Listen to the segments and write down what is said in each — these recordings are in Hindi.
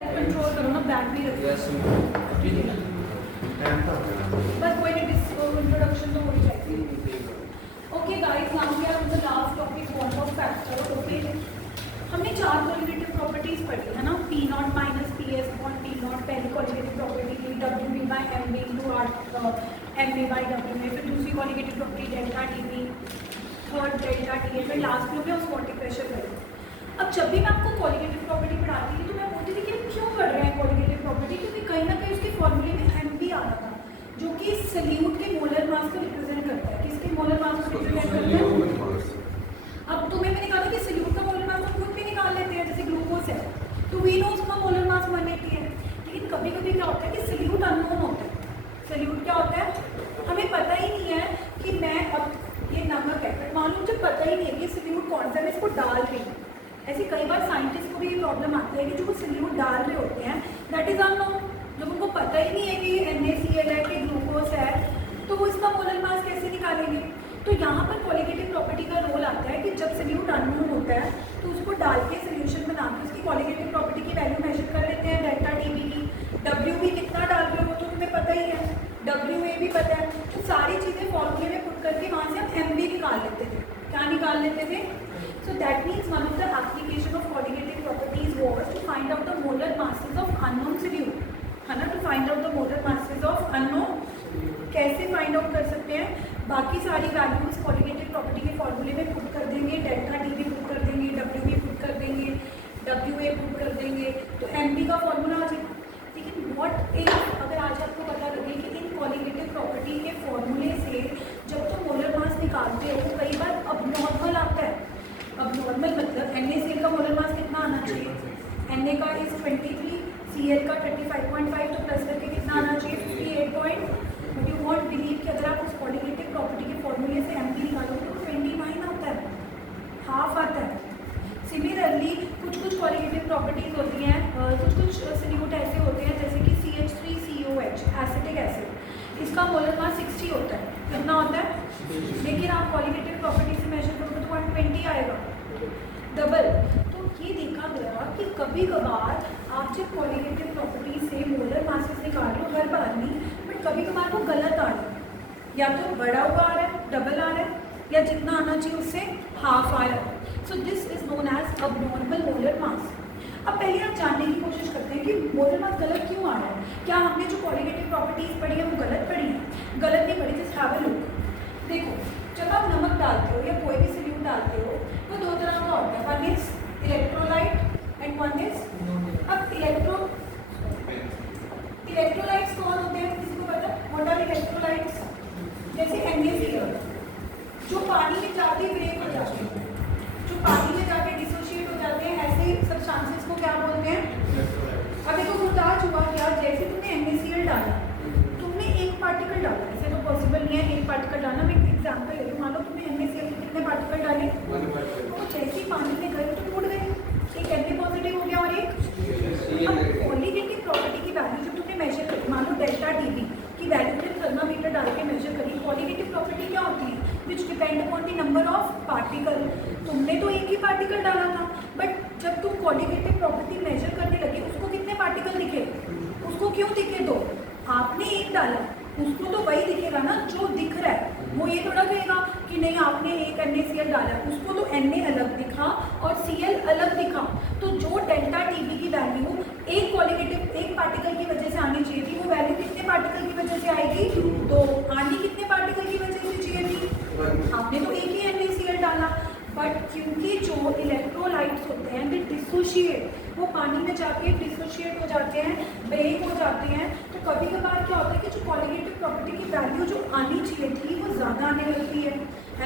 कंट्रोल करो ना, बैग भी रखो बस कोई नहीं, इंट्रोडक्शन तो हो ही जाएगी। Okay guys, now we are on the last topic, van't Hoff factor. Okay, हमने 4 कोलिगेटिव प्रॉपर्टीज पढ़ी है ना, P naught minus P S upon T naught पहली कोलिगेटिव प्रॉपर्टी थी, W B by M B into R M B by W में। फिर दूसरी colligative property delta T B, third delta T है, फिर लास्ट में ऑस्मोटिक प्रेशर करें। अब जब भी मैं आपको कोलिगेटिव प्रॉपर्टी पढ़ाती थी तो मैं बोलती थी कि क्यों पढ़ रहे हैं कोलिगेटिव प्रॉपर्टी, क्योंकि कहीं ना कहीं उसके फॉर्मूले में एम भी आ रहा था, जो कि सल्यूट के मोलर मास को रिप्रेजेंट करता है। किसके मोलर मास को रिप्रेजेंट करता है? अब तुम्हें मैंने कहा था कि सल्यूट का मोलर मास तो खुद भी निकाल लेते हैं, जैसे ग्लूकोज है तो वी नो उसका मोलर मास 180 है। लेकिन कभी कभी क्या होता है कि सल्यूट अननोन होता है। सल्यूट क्या होता है, हमें पता ही नहीं है कि मैं अब ये नमक है, बट मालूम मुझे पता ही नहीं है कि सल्यूट कौन सा है, मैं इसको डाल रही हूँ। ऐसे कई बार साइंटिस्ट को भी ये प्रॉब्लम आती है कि जो वो सल्यूट डाल रहे होते हैं दैट इज अननोन, जब उनको पता ही नहीं है कि NaCl है कि ग्लूकोज है, तो वो इसका मोलर मास कैसे निकालेंगे। तो यहाँ पर क्वालिटेटिव प्रॉपर्टी का रोल आता है कि जब सल्यूट अननोन होता है तो उसको डाल के सोल्यूशन बना के उसकी क्वालिटेटिव प्रॉपर्टी की वैल्यू मेजर कर लेते हैं, डेल्टा टी बी की। डब्ल्यू भी कितना डाल रहे हो तो तुम्हें पता ही है, डब्ल्यू ए भी पता है, तो सारी चीज़ें फॉर्मूले में पुट करके वहाँ से हम एम भी निकाल लेते थे। क्या निकाल लेते थे? So that means one of the application of qualitative properties was to find out the molar masses of unknown solute, है ना, to find out the molar masses of unknown। कैसे फाइंड आउट कर सकते हैं? बाकी सारी वैल्यूज क्वालिटेटिव प्रॉपर्टी के फॉर्मूले में पुट कर देंगे, डेल्टा टी भी पुट कर देंगे, डब्ल्यू भी पुट कर देंगे, डब्ल्यू ए पुट कर देंगे, तो एम बी का फॉर्मूला आ जाएगा। लेकिन व्हाट इफ अगर आज आपको पता लगे कि इन क्वालिटेटिव प्रॉपर्टी के फॉर्मूले से जब तुम मोलर मास निकालते हो कई बार अब नॉर्मल आता है। अब नॉर्मल मतलब NaCl का मोलर मास कितना आना चाहिए, Na का इज 23, Cl का 35.5, तो प्लस करके कितना आना चाहिए 58 बट यू वॉन्ट बिलीव कि अगर आप उस क्वालिटेटिव प्रॉपर्टी के फॉर्मूले से एम निकालोगे तो 29 आता है, हाफ आता है। सिमिलरली कुछ क्वालिटेटिव प्रॉपर्टीज होती हैं, कुछ सल्यूट ऐसे होते हैं जैसे कि CH3COH एसिटिक एसिड, इसका मोलर मास 60 होता है, कितना होता है, लेकिन आप क्वालिटेटिव प्रॉपर्टी से मेजर करोगे तो 120 आएगा, डबल। तो ये देखा गया कि कभी कभार आप जब क्वालिटेटिव प्रॉपर्टी से मोलर मासेस निकाल रहे हो, हर बार नहीं, बट कभी कभार वो गलत आ रहा है, या तो बड़ा हुआ आ रहा है, डबल आ रहा है, या जितना आना चाहिए उससे हाफ आ रहा है। So this is known as abnormal molar mass. अब पहले आप जानने की कोशिश करते हैं कि मोलर मास गलत क्यों आ रहा है। क्या हमने जो क्वालिटेटिव प्रॉपर्टीज पढ़ी है वो गलत पढ़ी है? गलत नहीं पढ़ी, जस्ट हैव अ लुक। देखो, जब आप नमक डालते हो या कोई भी सल्यूट डालते हो वो दो तरह का होता है, one is electrolyte and one is, अब इलेक्ट्रोलाइट्स कौन होते हैं किसी को पता? What are electrolytes? जैसे NaCl जो पानी में जाके ब्रेक हो जाते हैं, जो पानी में जाके डिसोशिएट हो जाते हैं, ऐसे सब्सटेंसेस को क्या बोलते हैं? अब देखो मुहताज हुआ क्या, जैसे तुमने NaCl डाला, तुमने एक पार्टिकल डाला, ऐसे तो पॉसिबल नहीं है एक पार्टिकल डालना। मैं एग्जाम्पल ले लूँ, मान लो तुमने NaCl के कितने पार्टिकल डाले, तो जैसे ही पानी में गए तो टूट गए, एक Na पॉजिटिव हो गया और एक। अब क्वालिटेटिव प्रॉपर्टी की वैल्यू जब तुमने मेजर करी, मान लो डेल्टा टी बी की वैल्यू तुमने थर्मामीटर डाल के मेजर करी, क्वालिटेटिव प्रॉपर्टी क्या होती है? विच depend upon the number of particle. तुमने तो एक ही पार्टिकल डाला था, बट जब तुम क्वालिटेटिव प्रॉपर्टी मेजर करने लगे उसको कितने पार्टिकल दिखे? उसको क्यों दिखे दो? आपने एक डाला, उसको तो वही दिखेगा ना जो दिख रहा है, वो ये थोड़ा कहेगा कि नहीं आपने एक NaCl डाला, उसको तो Na अलग दिखा और Cl अलग दिखा। तो जो डेल्टा टी बी की वैल्यू एक क्वालिटेटिव एक पार्टिकल की वजह से आनी चाहिए थी, वो वैल्यू कितने पार्टिकल की वजह से आएगी? तो आनी कितने पार्टिकल की वजह से चाहिए थी? आपने तो एक ही NaCl डाला, बट क्योंकि जो इलेक्ट्रोलाइट्स होते हैं दे डिसोशिएट, वो पानी में जाके डिसोशिएट हो जाते हैं, ब्रेक हो जाते हैं, तो कभी कभार क्या होता है कि जो क्वालिटेटिव प्रॉपर्टी की वैल्यू जो आनी चाहिए थी वो ज़्यादा आने लगती है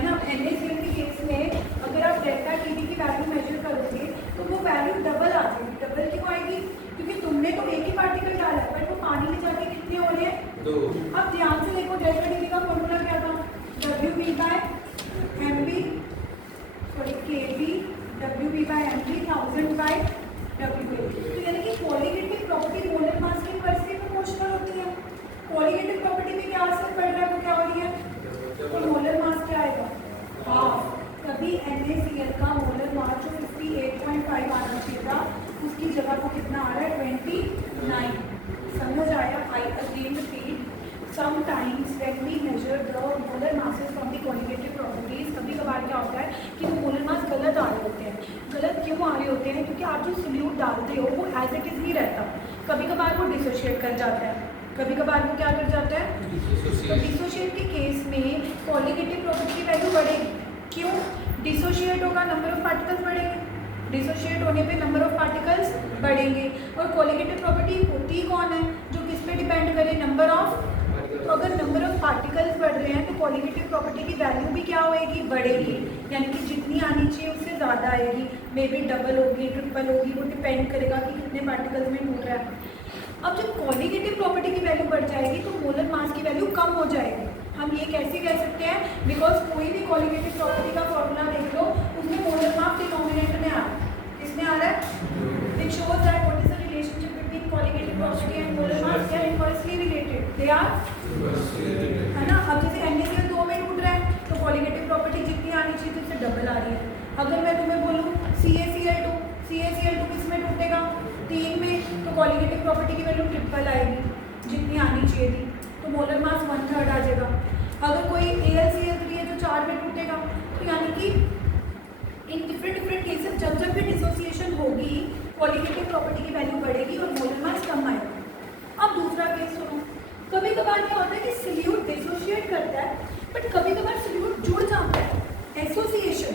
ना। NaCl के केस में अगर आप डेल्टा टी बी की वैल्यू मेजर करोगे तो वो वैल्यू डबल आ जाएगी। डबल क्यों आएगी? क्योंकि तुमने तो एक ही पार्टिकल डाला है, बट वो पानी में जाके कितने हो रहे हैं? 2। अब ध्यान से देखो, डेल्टा टी बी का फॉर्मूला क्या था? WB by MB, sorry KB, WB by MB 1000 by WA। तो यानी कि क्वालिटेटिव प्रॉपर्टी मोलर मास के इनवर्सली प्रोपोर्शनल होती है। क्वालिटेटिव प्रॉपर्टी में क्या असर पड़ रहा है, वो क्या हो रही है? तो मोलर मास क्या आएगा? हाफ। तभी NaCl का मोलर मास जो 58.5 आना चाहिए था उसकी जगह को कितना आ रहा है? 20 क्वालिटेटिव प्रॉपर्टीज कभी कभार क्या होता है कि वो मोलर मास गलत आ रहे होते हैं। गलत क्यों आ रहे होते हैं? क्योंकि आप जो सोल्यूट डालते हो वो एज इट इज़ नहीं रहता, कभी कभार वो डिसोशिएट कर जाता है, कभी कभार वो क्या कर जाता है, तो डिसोशिएट के केस में क्वालिटेटिव प्रॉपर्टी की वैल्यू बढ़ेगी। क्यों? डिसोशिएट होगा, नंबर ऑफ पार्टिकल्स बढ़ेंगे, डिसोशिएट होने पे नंबर ऑफ पार्टिकल्स बढ़ेंगे। और क्वालिटेटिव प्रॉपर्टी होती कौन है? जो किस पे डिपेंड करे? Number of. तो अगर नंबर ऑफ पार्टिकल्स बढ़ रहे हैं तो क्वालिटेटिव प्रॉपर्टी की वैल्यू भी क्या होएगी? बढ़ेगी, यानी कि जितनी आनी चाहिए उससे ज़्यादा आएगी, मे बी डबल होगी, ट्रिपल होगी, वो डिपेंड करेगा कि कितने पार्टिकल्स में टूट रहा है। अब जब क्वालिटेटिव प्रॉपर्टी की वैल्यू बढ़ जाएगी तो मोलर मास की वैल्यू कम हो जाएगी। हम ये कैसे कह सकते हैं? बिकॉज कोई भी क्वालिटेटिव प्रॉपर्टी का फॉर्मूला देख लो, उसमें मोलर मास डिनोमिनेटर में आ रहा है। किसमें आ रहा है? It shows that what is the relationship between qualitative property and molar mass, they are inversely related, they are, है ना। अब जैसे NaCl2 में टूट रहा है तो क्वालिटेटिव प्रॉपर्टी जितनी आनी चाहिए उससे डबल आ रही है। अगर मैं तुम्हें बोलूँ CaCl2 किस में टूटेगा? 3 में, तो क्वालिटेटिव प्रॉपर्टी की वैल्यू ट्रिपल आएगी, जितनी आनी चाहिए थी, तो मोलर मास 1/3 आ जाएगा। अगर कोई AlCl3 है जो 4 में टूटेगा, तो यानी कि इन डिफरेंट केसेस जब जब भी डिसोसिएशन होगी क्वालिटेटिव प्रॉपर्टी की वैल्यू बढ़ेगी और मोलर मास कम आएगा। अब दूसरा केस सुनो, कभी कभार क्या होता है कि सोल्यूट डिसोशिएट करता है, बट कभी कभार सोल्यूट जुड़ जाता है, एसोसिएशन।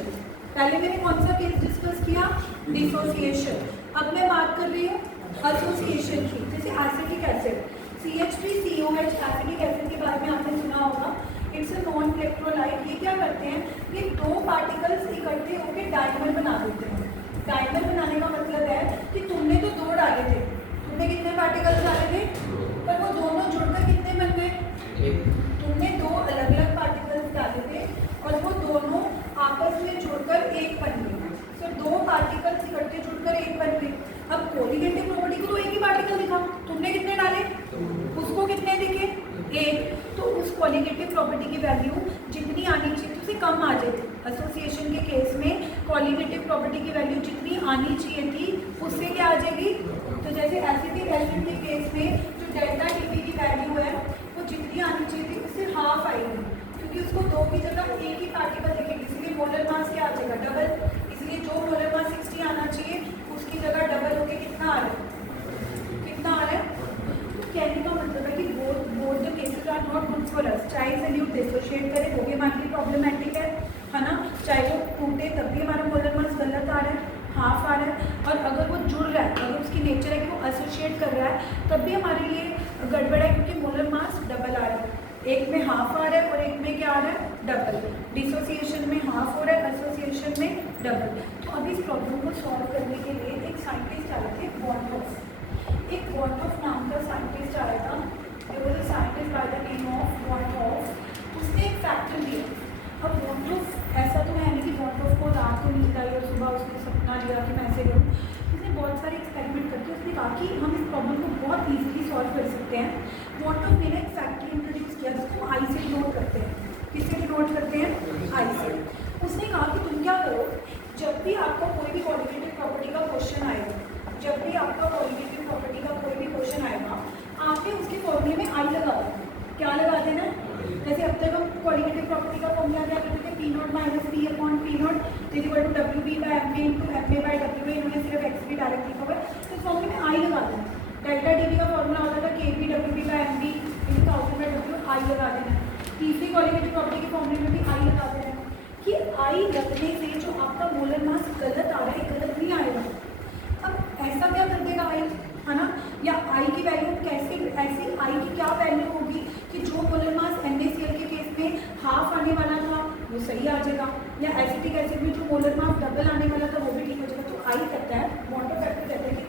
पहले मैंने कौन सा केस डिस्कस किया? डिसोसिएशन। अब मैं बात कर रही हूँ एसोसिएशन की। जैसे acetic acid CH3COH acetic acid के बारे में आपने सुना होगा, इट्स अ नॉन इलेक्ट्रोलाइट। ये क्या करते हैं? ये 2 पार्टिकल्स इकट्ठे होकर डायमर बना देते हैं। डायमर बनाने का मतलब है कि तुमने तो 2 डाले थे, तुमने कितने पार्टिकल्स डाले थे, पर वो दोनों जुड़कर कितने बन गए? तुमने 2 अलग अलग पार्टिकल्स डाले थे और वो दोनों आपस में जुड़कर एक बन गए। तो 2 पार्टिकल्स इकट्ठे जुड़कर एक बन गए। अब क्वालिटेटिव प्रॉपर्टी को तो एक ही पार्टिकल दिखा, तुमने कितने डाले, उसको कितने दिखे? 1। तो उस क्वालिटेटिव प्रॉपर्टी की वैल्यू जितनी आनी चाहिए उससे कम आ जाएगी। एसोसिएशन के केस में क्वालिटेटिव प्रॉपर्टी की वैल्यू जितनी आनी चाहिए थी उससे क्या आ जाएगी? तो जैसे एसिटिक एसिड के केस में जो डेल्टा Tb की वैल्यू है वो जितनी आनी चाहिए थी उससे हाफ आएगी, क्योंकि उसको 2 की जगह एक ही पार्टिकल दिखेगी, इसलिए मोलर मास क्या आ जाएगा? डबल। इसलिए जो मोलर मास 60 आना चाहिए उसकी जगह डबल होके कितना आ रहा है? कितना आ रहा है? तो कहने का मतलब है कि both the cases are not good for us. चाहे सोल्यूट डिसोशिएट करे वो भी हमारे लिए प्रॉब्लमेटिक है ना, चाहे वो टूटे तब भी हमारा मोलर मास गलत आ रहा है, हाफ आ रहा है। और अगर वो जुड़ रहा है, अगर उसकी नेचर है कि वो एसोशिएट कर रहा है, तब भी हमारे लिए गड़बड़ है, क्योंकि मोलर मास डबल आ रहा है। एक में हाफ आ रहा है और एक में क्या आ रहा है? डबल। डिसोसिएशन में हाफ हो रहा है, एसोसिएशन में डबल। तो अब इस प्रॉब्लम को सॉल्व करने के लिए एक साइंटिस्ट आए थे, वॉनहोफ। एक वॉनहोफ नाम का साइंटिस्ट आया था, scientist by the name of Van't Hoff. उसने एक फैक्टर दिया। अब वॉनहोफ ऐसा तो है नहीं कि वॉनहोफ को रात को नींद आई और सुबह उसने सपना लिया कि मैं ऐसे करूँ। उसने बहुत सारे एक्सपेरिमेंट करके उसने कहा कि हम इस प्रॉब्लम को बहुत ईजिली सॉल्व कर सकते हैं। वॉनहोफ ने एक फैक्टर इंट्रोड्यूस किया जिसको आई से डिनोट करते हैं। किससे डिनोट करते हैं? आई से। उसने कहा कि तुम क्या करो, जब भी आपका कोई भी क्वालिटेटिव प्रॉपर्टी का क्वेश्चन आएगा, जब भी आपका क्वालिटेटिव प्रॉपर्टी का कोई भी क्वेश्चन आएगा, आपने उसके फॉर्मूले में आई लगा देना। क्या लगा देना? जैसे अब तक हम क्वालिटेटिव प्रॉपर्टी का फॉर्मूला क्या करते थे? P0 minus P/P0 equal to WB/MA into MA/WA। इन्होंने सिर्फ XB डायरेक्ट लिखा हुआ है, तो इस फॉर्मूले में आई लगा देना। डेल्टा Tb का फॉर्मूला होता था Kb WB/MB इन 1000/W, आई लगा देना। तीसरी क्वालिटेटिव प्रॉपर्टी के फॉर्मूले में भी आई लगा देना कि आई लगने से जो आपका मोलर मास गलत आ रहा है, गलत नहीं आएगा। अब ऐसा क्या कर देगा आई, है ना? या आई की वैल्यू कैसे, ऐसी आई की क्या वैल्यू होगी कि जो मोलर मास NaCl के केस में हाफ आने वाला था वो सही आ जाएगा, या एसिटिक एसिड में जो मोलर मास डबल आने वाला था वो भी ठीक हो जाएगा। तो आई कहता है, वॉन्टो फैक्टर कहता है कि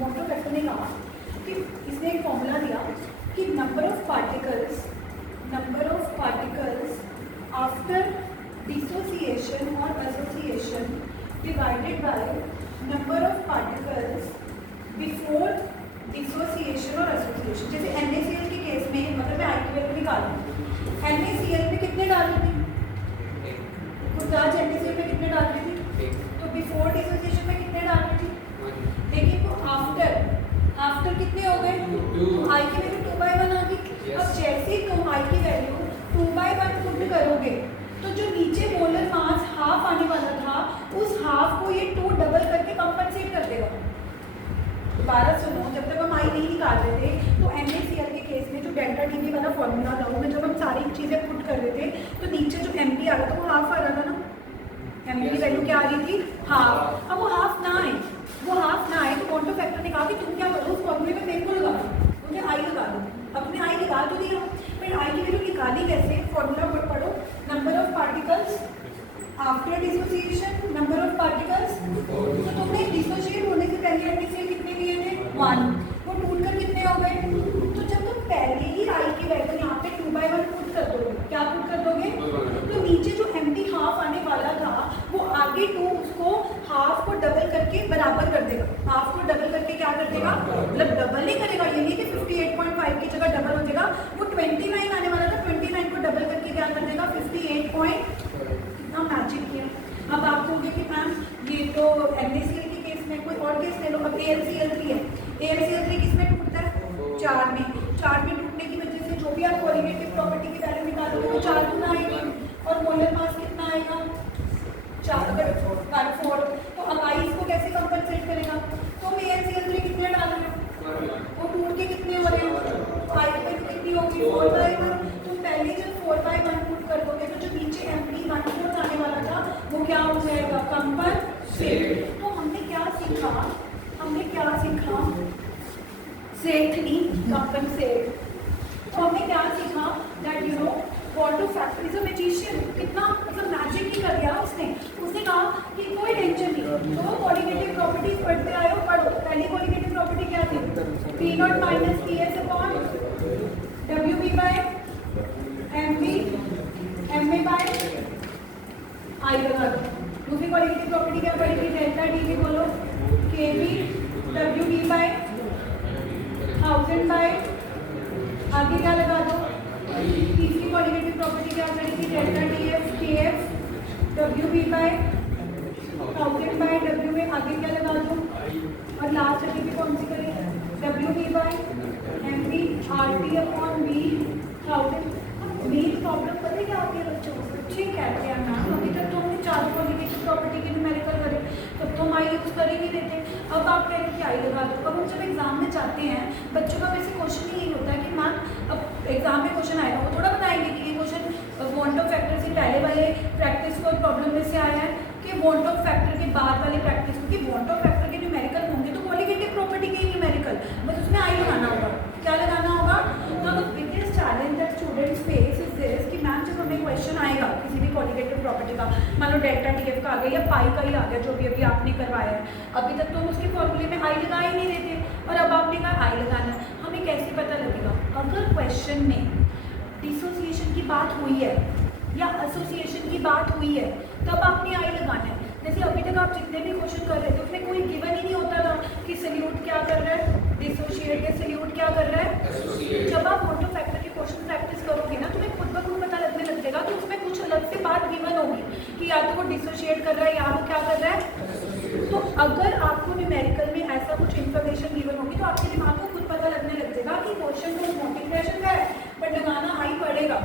वॉन्टो फैक्टर ने कहा कि इसने एक फॉर्मूला दिया कि number of particles after dissociation और association divided by number of particles before dissociation और एसोसिएशन। जैसे NaCl के केस में अगर मैं आई की वैल्यू निकालूँ, NaCl में कितने डाल रही थी? गुरदाज NaCl में कितने डाल रही थी? तो बिफोर डिसोसिएशन में कितने डाल रही थी? लेकिन वो आफ्टर कितने हो गए? आई की वैल्यू 2/1 आ गई। अब जैसे ही तुम आई की वैल्यू 2/1 पुट पुट करोगे तो जो नीचे मोलर मास हाफ आने वाला था उस हाफ को ये 2 डबल करके कंपनसेट कर देगा। दोबारा सुनो, जब तक हम आई नहीं निकाल रहे थे तो NaCl के केस में जो डेल्टा टीवी वाला फॉर्मूला था उसमें जब हम सारी चीज़ें पुट कर रहे थे तो नीचे जो Mp आ रहा था वो हाफ आ रहा था ना। Mp की वैल्यू क्या आ रही थी? हाफ। अब वो हाफ ना आए तो कॉन्टो फैक्टर ने कहा कि तुम क्या करो, उस फॉर्मूले में मेरे को लगा दो, मुझे आई लगा दो। अपने आई निकाल तो दिया, फिर आई की वैल्यू निकाली कैसे? फॉर्मूला पढ़ो, number of particles after dissociation, number of particles. तो तुमने डिसोसिएट होने से पहले NaCl कितने लिए थे? 1। वो टूट कर कितने हो गए? तो जब तुम पहले ही आई की वैल्यू यहाँ पे 2/1 पुट कर दोगे, क्या पुट कर दोगे? तो नीचे जो Mp हाफ आने वाला था वो आगे 2 उसको हाफ को डबल करके बराबर कर देगा। हाफ को डबल करके क्या कर देगा? मतलब डबल नहीं करेगा, ये नहीं कि 58.5 की जगह डबल हो जाएगा। वो 29 आने वाला था, 29 को डबल करके क्या कर देगा? 58 कितना मैजिक किया। अब आप कहोगे कि मैम ये तो NaCl के केस में, कोई और केस ले लो। अब AlCl3 है, AlCl3 किस में टूटता है? 4 में। 4 में टूटने की वजह से जो भी आप कोलिगेटिव प्रॉपर्टी की वैल्यू निकालोगे वो 4 गुना आएगी और मोलर मास कितना आएगा? 4/4। तो अब आई इसको कैसे कंपनसेट करेगा? तो हम AlCl3 कितने डाल रहे हैं? वो टूट के कितने हो रहे हैं? 5 पे कितनी होगी? 4/1। तुम पहले जब 4/1 पुट कर दोगे तो जो नीचे Mp 1/4 आने वाला था वो क्या हो जाएगा? कंपनसेट। तो हमने क्या सीखा? सेट नहीं, कंपनसेट। तो हमने क्या सीखा? That you know कॉन्टो factor is a magician. कितना मतलब मैजिक ही कर दिया उसने कहा कि कोई टेंशन नहीं, तो कोलिगेटिव प्रॉपर्टीज पढ़ते आए हो, पढ़ो। पहली कोलिगेटिव प्रॉपर्टी क्या थी? P0 minus PS upon WB by MB MA by i लगा दो। दूसरी कोलिगेटिव प्रॉपर्टी क्या पड़ेगी? डेल्टा डी बोलो, KB WB बाय 1000 बाय आगे क्या लगा दो? तीसरी कोलिगेटिव प्रॉपर्टी क्या पड़ेगी? Delta DF KF WB by 1000 by W में आगे क्या लगा दो? और लास्ट अभी भी कौन सी करें? WB by MB RT upon B 1000। Main problem पता है क्या होती है बच्चों को? बच्चे कहते हैं मैम अभी तक तो हमने 4 कोलिगेटिव प्रॉपर्टी के न्यूमेरिकल करे, तब तो हम आई यूज़ कर ही नहीं देते। अब आप कह रहे हैं कि आई लगा दो। अब हम जब एग्जाम में जाते हैं बच्चों का वैसे क्वेश्चन ही यही होता है कि मैम अब एग्जाम में क्वेश्चन आएगा, वो थोड़ा बताएंगे कि ये क्वेश्चन वॉन्ट ऑफ फैक्टर से पहले वाले प्रैक्टिस को प्रॉब्लम में से आया है कि वॉन्ट ऑफ फैक्टर के बाद वाले प्रैक्टिस, क्योंकि वॉन्ट ऑफ फैक्टर के न्यूमेरिकल होंगे तो कोलिगेटिव प्रॉपर्टी के ही न्यूमेरिकल, बस उसमें आई लगाना होगा। क्या लगाना होगा? तो the biggest challenge that students face is this कि मैम जब हमें क्वेश्चन आएगा किसी भी कोलिगेटिव प्रॉपर्टी का, मान लो डेल्टा DF का आ गया या पाई का ही आ गया, जो भी अभी आपने करवाया है, अभी तक तो हम उसके फॉर्मूले में आई लगा ही नहीं रहे थे और अब आपने कहा आई लगाना है, हमें कैसे पता लगेगा? अगर क्वेश्चन में डिसोसिएशन की बात हुई है या एसोसिएशन की बात हुई है तब आपने आई लगाना है। जैसे अभी तक आप जितने भी क्वेश्चन कर रहे थे उसमें कोई गिवन ही नहीं होता था कि सल्यूट क्या कर रहा है, डिसोशिएट या सल्यूट क्या कर रहा है। जब आप ऑटो फैक्टर के क्वेश्चन प्रैक्टिस करोगे ना तुम्हें खुद ब खुद पता लगने लग जाएगा कि उसमें कुछ अलग से बात गिवन होगी कि या तो वो डिसोशिएट कर रहा है या वो क्या कर रहा है। तो अगर आपको न्यूमेरिकल में ऐसा कुछ इन्फॉर्मेशन गिवन होगी तो आपके दिमाग को खुद पता लगने लग जाएगा कि क्वेश्चन तो मोटिवेशन का है बट लगाना आई पड़ेगा,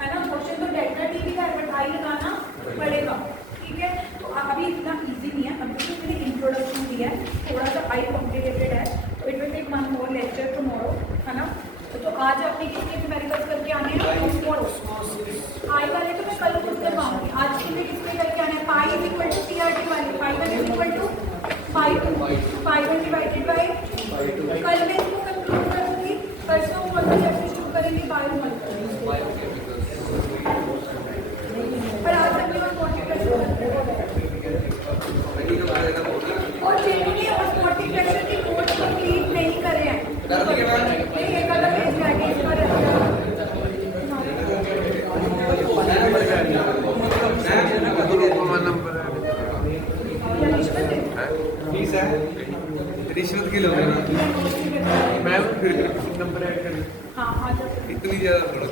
है ना। क्वेश्चन तो डेल्टा टीवी का है बट आई लगाना पड़ेगा, ठीक है। तो अभी इतना इजी नहीं है, अभी तो मैंने इंट्रोडक्शन दिया है, थोड़ा सा आई कॉम्प्लिकेटेड है, तो it will take one more lecture tomorrow, है ना। तो आज आपने किसके न्यूमेरिकल्स करके आने हैं? आई वाले तो मैं कल खुद करवाऊंगी, आज के लिए किसके करके आने हैं? Pi is equal to CRT वाले, pi one is equal to pi 1 divided by, कल मैं इसको कंक्लूड कर दूंगी, परसों कौन सी चैप्टर शुरू करेंगे? बायोमॉलिक्यूल्स। पर आज तक मैं और जिन्होंने ऑस्मोटिक प्रेशर की कोर्स कंप्लीट नहीं करे हैं एक अलग पेज है इस पर रिश्वत के लोग हैं ना मैम, फिर नंबर ऐड कर। हाँ इतनी ज़्यादा थोड़ा